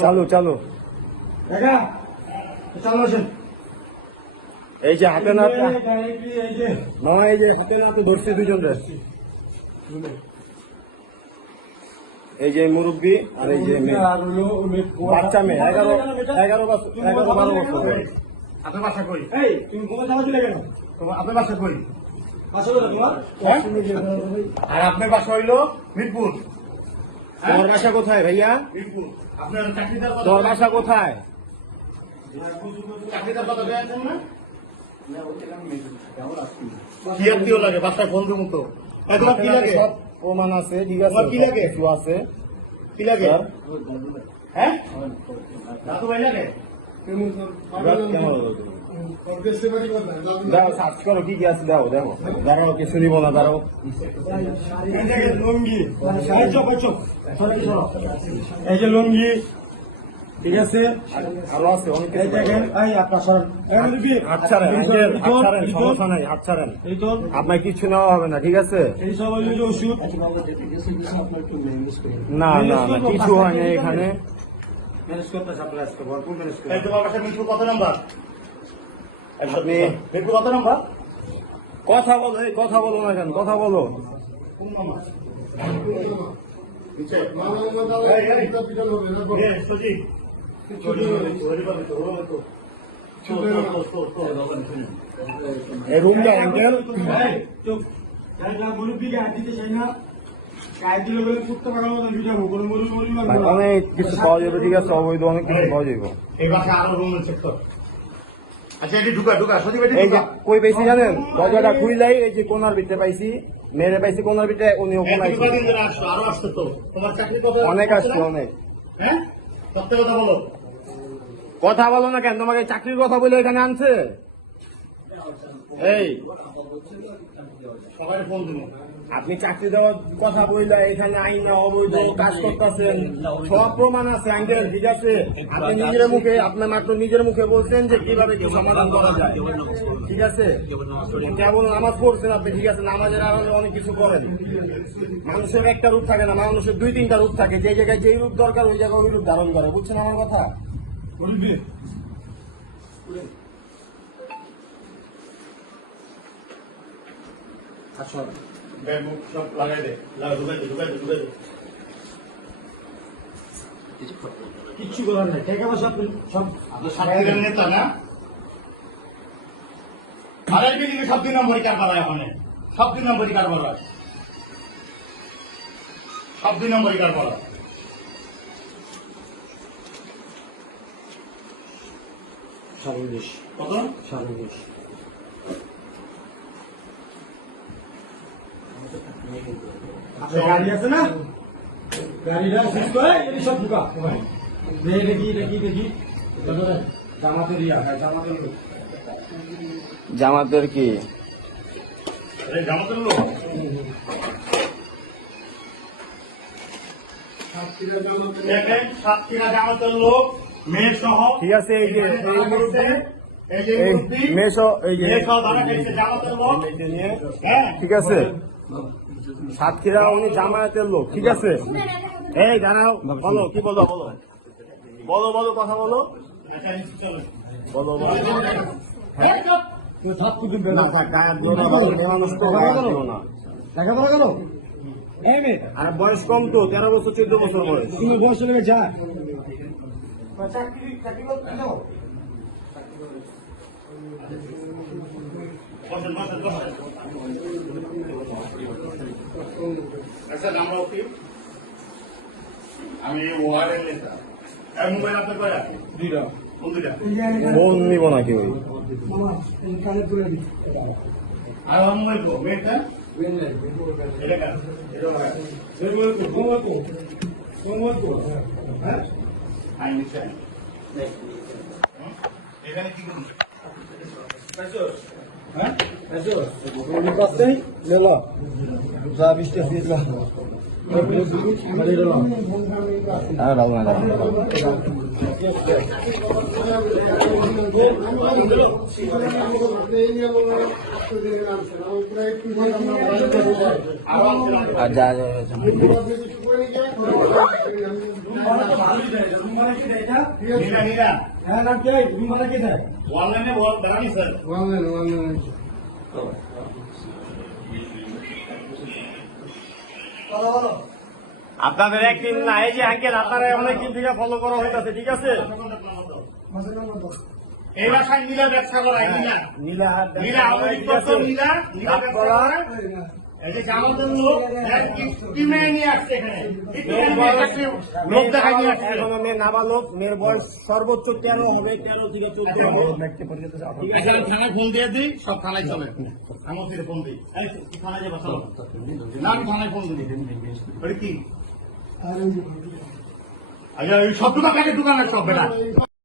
চালু চালু এই যে হাতে না মামা এই যে হাতে না ধরছি দুজন এই যে মুরব্বী আর এই যে বাচ্চা মেয়ে 11-12 বছর। আপনার বাসা কই? তুমি কোথায় যাওয়া ছিলে কেন? আপনার বাসা কই? আর আপনার বাসা হইলো মিরপুর। তোমার বাসা কোথায় ভাইয়া? মিরপুর। আপনার চাকরিদার তোমার বাসা কোথায়? চাকরিদার কথা পেয়েছেন না? কি আত্মীয় লাগে বাসায় বন্ধু মতো? তোমার কি লাগে? সব প্রমাণ আছে, ঠিক আছে, কি লাগে? কিছু আছে। কি লাগে? হ্যাঁ, দাদু ভাই লাগে? দাও সার্চ করো কি কি আছে, দাও দেখো, দাঁড়াও কিছু নিব না, দাঁড়াও। লুঙ্গি, এই যে লুঙ্গি, ঠিক আছে, আরো আছে অনেক এই দেখেন, এই আপনার হাত ছাড়েন, সমস্যা নাই, হাত ছাড়েন, আপনার কিছু নেওয়া হবে না, ঠিক আছে। এই সব ওষুধ না না না কিছু হয় না এখানে। কত নাম্বার? আপনি কত নাম্বার? কথা বলো, এই কথা বলো না কেন, কথা বলো। এই রুমটা অ্যাঙ্গেল অনেক কিছু পাওয়া যাবে, ঠিক আছে, অবৈধ অনেক কিছু পাওয়া যাবে। এই বাসা আরো রুম সেক্টর। আচ্ছা এটি ঢুকা সত্যি এই যে কই পাইছি জানেন, দরজাটা খুইলাই এই যে কোনার ভিতরে পাইছি, মেরে পাইছি কোনার ভিতরে, উনিও কোনায় আরো আসতো তো তোমার চাকরি কত? অনেক আসছে অনেক। হ্যাঁ, সত্যি কথা বলো। কথা বলো না কেন, তোমাকে চাকরির কথা বলে এখানে আনছে। এই সবাই ফোন দিন। আপনি চাকরি দেওয়ার কথা বললে এখানে আইন না অবৈধ কাজ করতেছেন, সব প্রমাণ আছে আঙ্কেল, ঠিক আছে। আপনি নিজের মুখে, আপনি মাত্র নিজের মুখে বলছেন যে কিভাবে কি সমাধান করা যায়, ঠিক আছে। কেবল নামাজ পড়ছেন আপনি, ঠিক আছে, নামাজের আড়ালে অনেক কিছু করেন। মানুষের একটা রূপ থাকে না, মানুষের 2-3টা রূপ থাকে, যে জায়গায় যেই রূপ দরকার ওই জায়গায় ওই রূপ ধারণ করে, বুঝছেন আমার কথা? বলবি আচ্ছা সব লাগাই দে, ঢুকাই দে। কিচ্ছু করার নাই, টাকা পয়সা সব আপনার সাথে নেতা না। আরেক বিল্ডিংয়ে সব 2 নম্বরই কারবার হয়, ওখানে সব 2 নম্বরই কারবার হয়, সব 2 নম্বরই কারবার হয়। কত? গাড়ি আছে না, গাড়িটা শেষ করে এটি সব ঢুকা। দেখি জামাতের জামাতের কি জামাতের লোক, দেখেন সাতক্ষীরা জামাতের লোক, মেয়ে সহ, ঠিক আছে। এই যে ঠিক আছে, সাতক্ষীরা উনি জামায়াতের লোক, ঠিক আছে। এই দাঁড়াও, বলো কি বলো, বলো কথা বলো, আর বয়স কম তো, 13 বছর 14 বছর বয়স। তুমি বয়স লেগে যা আমি ওয়ার্ডের নেতা। মোবাইল আপনার কয়টা? 2টা। কোন 2টা? ফোন নিব নাকি ওই আর মোবাইল কো মেয়েটা এটা কার? হ্যাঁ আই নিশ্চয় এখানে কি করুন? হ্যাঁ যা 20টা দিয়ে দাও। যা রুম ভাড়া তো ভালোই দেয়, রুম ভাড়া কি দেয় এটা? নীলা নীলা হ্যাঁ নাম কি? রুম ভাড়া কি দেয়? অনলাইনে বল দাঁড়ানি স্যার আপনাদের একদিন না এই যে আঙ্কেল আপনারা অনেকদিন থেকে ফলো করা হইতাছে ঠিক আছে এই বাসায় নীলা ব্যবসা করায় নীলা নীলা নীলা আমাদের নীলা নীলা ব্যবসা করায় এই যে আমাদের লোক কি মেয়ে নিয়ে আসছে এখানে লোক দেখাই নিয়ে আসছে এখন মেয়ে নাবালক মেয়ের বয়স সর্বোচ্চ 13 হবে 13 থেকে 14 হবে এখানে থানায় ফোন দিয়ে দিই সব থানায় চলে আমার থেকে ফোন দিই এই কি থানায় যাবো চলো না আমি থানায় ফোন দিই কি আচ্ছা সব দোকান সব বেটা